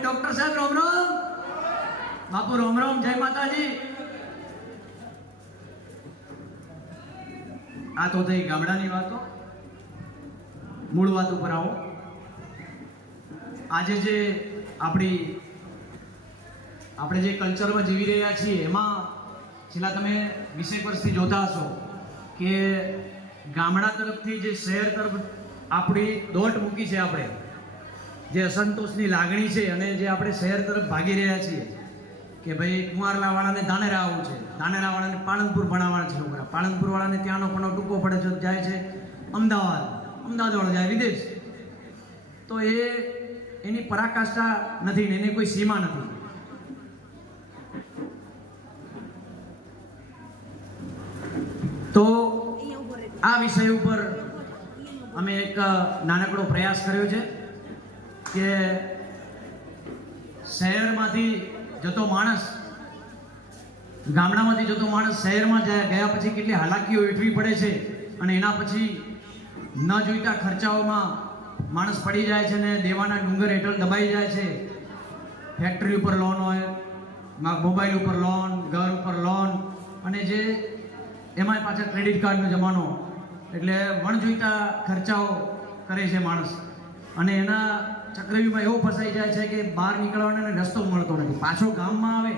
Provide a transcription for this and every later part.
Doctor સાહેબ રોમ રોમ, બાપુ રોમ રોમ, જય માતાજી. આ તો થઈ ગામડાની વાતો. મૂળ વાત ઉપર આવો. આજે જે આપણે જે કલ્ચરમાં જીવી રહ્યા છીએ એમાં છેલ્લા તમે 20 વર્ષથી જોતા હશો કે ગામડા તરફથી જે શહેર તરફ આપણી દોટ મૂકી છે, આપણે જે અસંતોષની લાગણી છે અને જે આપણે શહેર તરફ ભાગી રહ્યા છીએ કે ભાઈ કુંવારલાવાળાને ધાનેરા આવવું છે, ધાનેરાવાળાને પાલનપુર ભણાવવાના છે છોકરા, પાલનપુરવાળાને ત્યાંનો પણ ટૂંકો પડે છે, જાય છે અમદાવાદ, અમદાવાદવાળો જાય વિદેશ. તો એની પરાકાષ્ઠા નથી ને એની કોઈ સીમા નથી. તો આ વિષય ઉપર અમે એક નાનકડો પ્રયાસ કર્યો છે કે શહેરમાંથી જતો માણસ, ગામડામાંથી જતો માણસ શહેરમાં ગયા પછી કેટલી હાલાકીઓ વેઠવી પડે છે અને એના પછી ન જોઈતા ખર્ચાઓમાં માણસ પડી જાય છે ને દેવાના ડુંગર હેઠળ દબાઈ જાય છે. ફેક્ટરી ઉપર લોન હોય, મોબાઈલ ઉપર લોન, ઘર ઉપર લોન, અને જે એમાં પાછા ક્રેડિટ કાર્ડનો જમાનો, એટલે વણજોઈતા ખર્ચાઓ કરે છે માણસ અને એના ચક્રવ્યૂહમાં એવો ફસાઈ જાય છે કે બહાર નીકળવાનો રસ્તો મળતો નથી. પાછો ગામમાં આવે,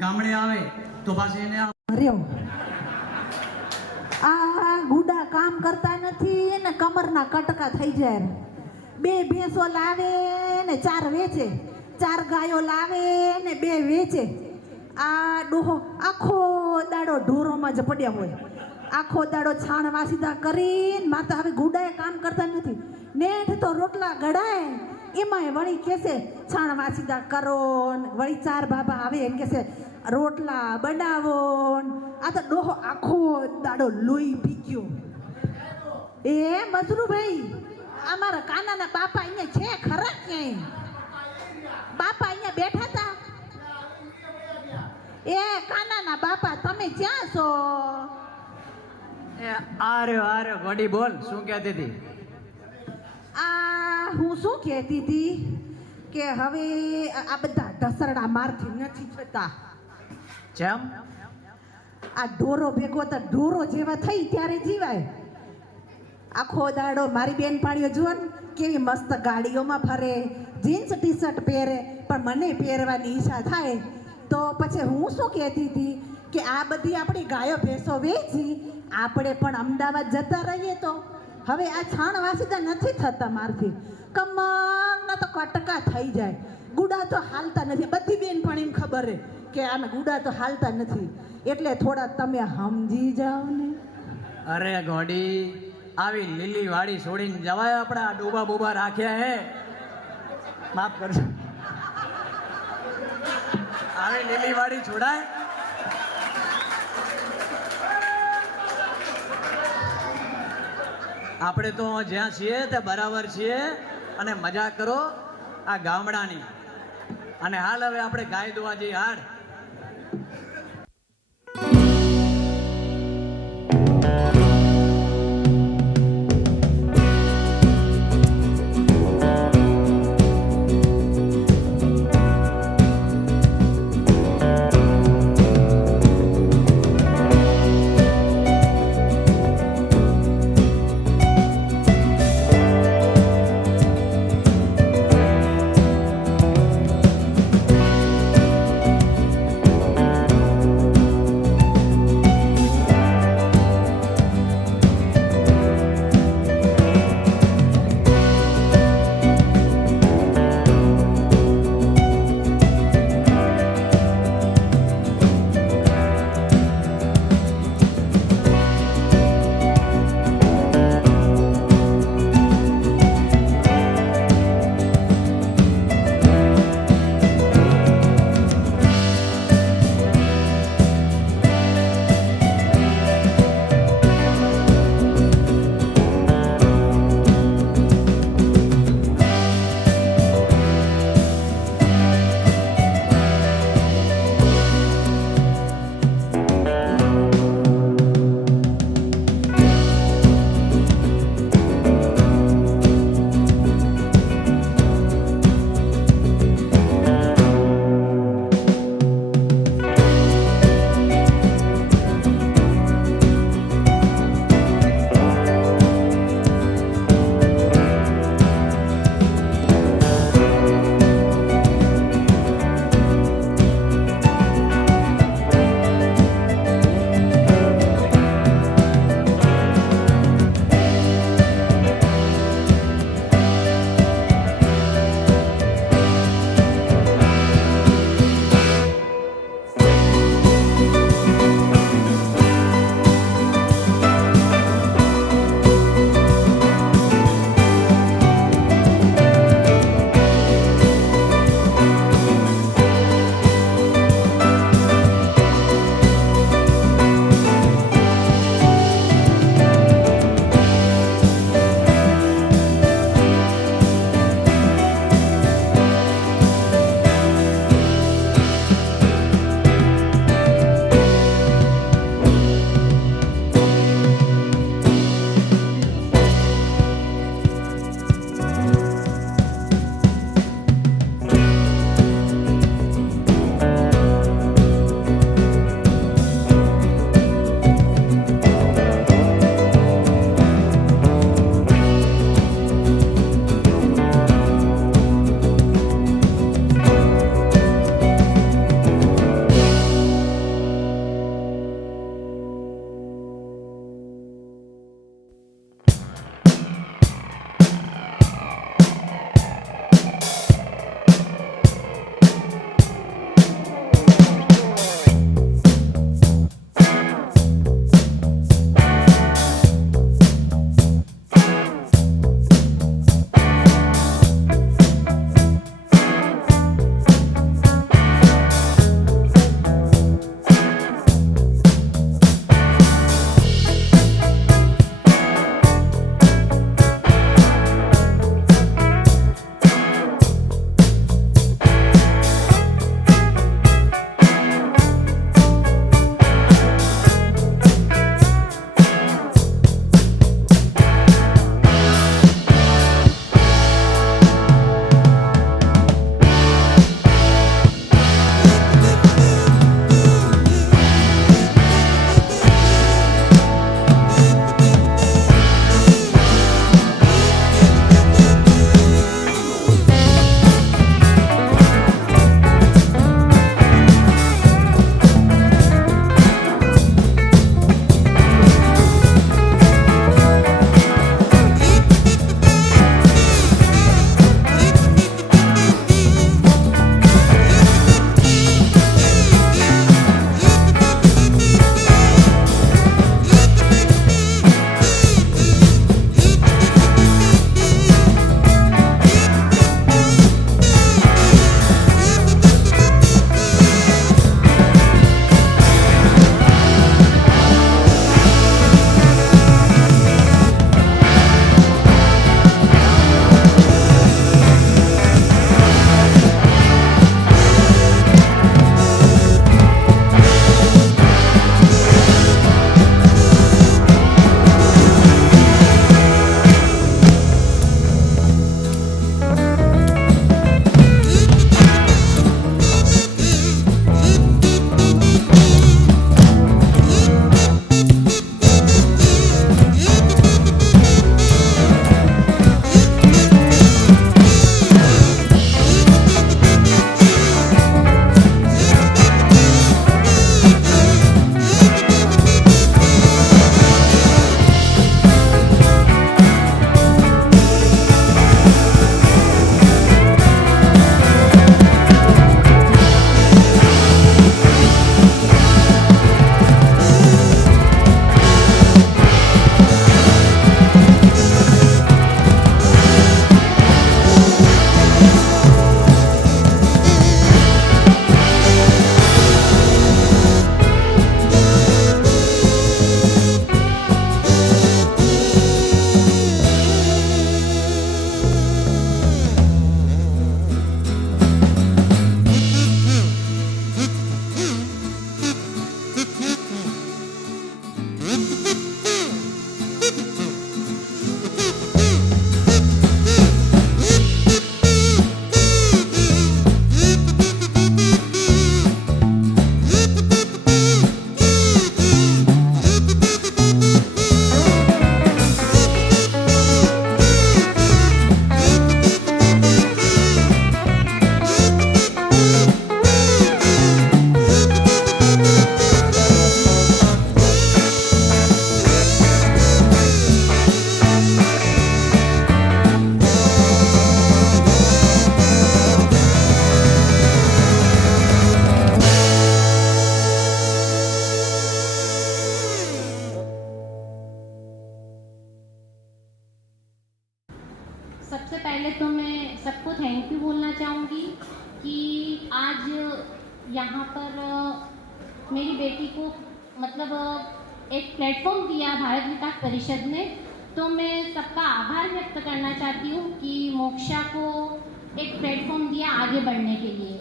ગામડે આવે તો પાછું એને આ ગુડા કામ કરતા નથી ને કમરના કટકા થઈ જાય. 2 ભેંસો લાવે ને 4 વેચે, 4 ગાયો લાવે ને 2 વેચે. આ ડોહો આખો દાડો ઢોરોમાં જ પડ્યા હોય, આખો દાડો છાણ વાસીદા કરીને માતા. હવે ગુડાએ કામ કરતા નથી, નેઠ તો રોટલા ગળાય એમાંય વળી કહેશે છાણ વાસીદા કરો, વળી 4 બાબા આવે એમ કહેશે રોટલા બનાવો. આ તો ડોહો આખો દાડો લોહી પી ગયો. એ મજરૂભાઈ, અમારા કાનાના બાપા અહીંયા છે ખરા ક્યાંય? બાપા અહીંયા બેઠા હતા. એ કાનાના બાપા તમે ક્યાં છો? આરે ગોડી બોલ, શું કહેતી હતી? હું શું કહેતી હતી કે હવે આ બધા ઢસરડા મારથી નથી થતા. જેમ આ ઢોરો ભેગો તો ઢોરો જેવા થઈ ત્યારે જીવાય. આખો દાડો મારી બેનપાણીઓ જુઓ ને કેવી મસ્ત ગાડીઓમાં ફરે, જીન્સ ટી શર્ટ પહેરે, પણ મને પહેરવાની ઈચ્છા થાય. તો પછી હું શું કહેતી હતી કે આ બધી આપણી ગાયો ભેંસો વેચી આપણે પણ અમદાવાદ જતા રહીએ. તો હવે આ છાણ વાસીદા નથી થતા મારથી, કમરના તો કટકા થઈ જાય. ગુડા તો હાલતા નથી, બધી બેનપણીને ખબર છે કે આના ગુડા તો હાલતા નથી, એટલે થોડા તમે સમજી જાઓ ને. અરે ગોડી, આવી લીલી વાડી છોડીને જવાય? આપણે આ ડોબા બોબા રાખ્યા હે, માફ કરજો, આવી લીલી વાડી છોડાય? આપણે તો જ્યાં છીએ તે બરાબર છીએ અને મજા કરો આ ગામડાની. અને હાલ હવે આપણે ગાય દોવા જઈએ. હાડ कि आज यहाँ पर मेरी बेटी को मतलब एक प्लेटफॉर्म दिया भारत विकास परिषद ने, तो मैं सबका आभार व्यक्त करना चाहती हूँ कि मोक्षा को एक प्लेटफॉर्म दिया आगे बढ़ने के लिए।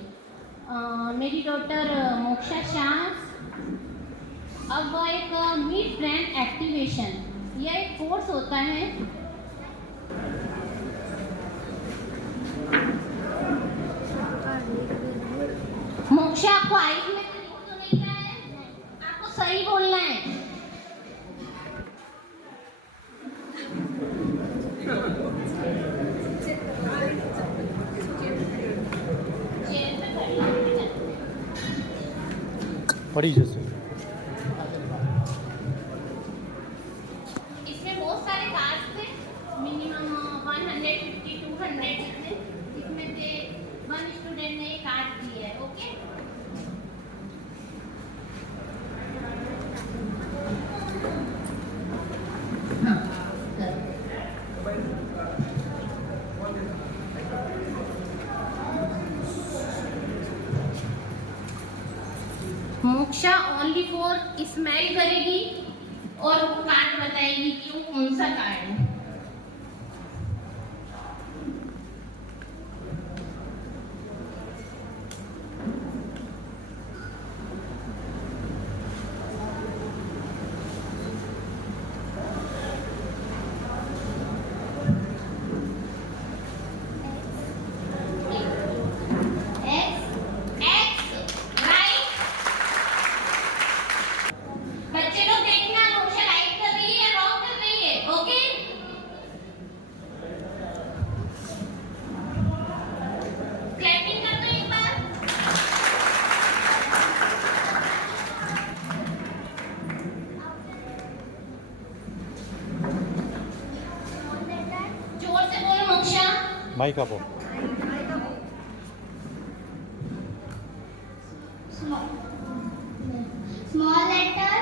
मेरी डॉटर मोक्षा शाह अब एक मीट ब्रांड एक्टिवेशन, यह एक कोर्स होता है। मोक्षा, आपको आइस में तो नहीं क्या है? आपको सही बोलना है। પડી જશે. इसमें बहुत सारे कार्ड्स थे, मिनिमम 150-200 थे, जिसमें से वन स्टूडेंट ने कार्ड दिया है। Okay, moksha only for smell करेगी और कार्ड बताएगी कि वो कौन सा कार्ड है। बच्चे लोग देखना, मोक्षा लाइक कर रही है, रॉन्ग कर रही है। ओके, क्लैपिंग कर दो एक बार। जोर से बोलो मोक्षा। માઇક આપો. Small letter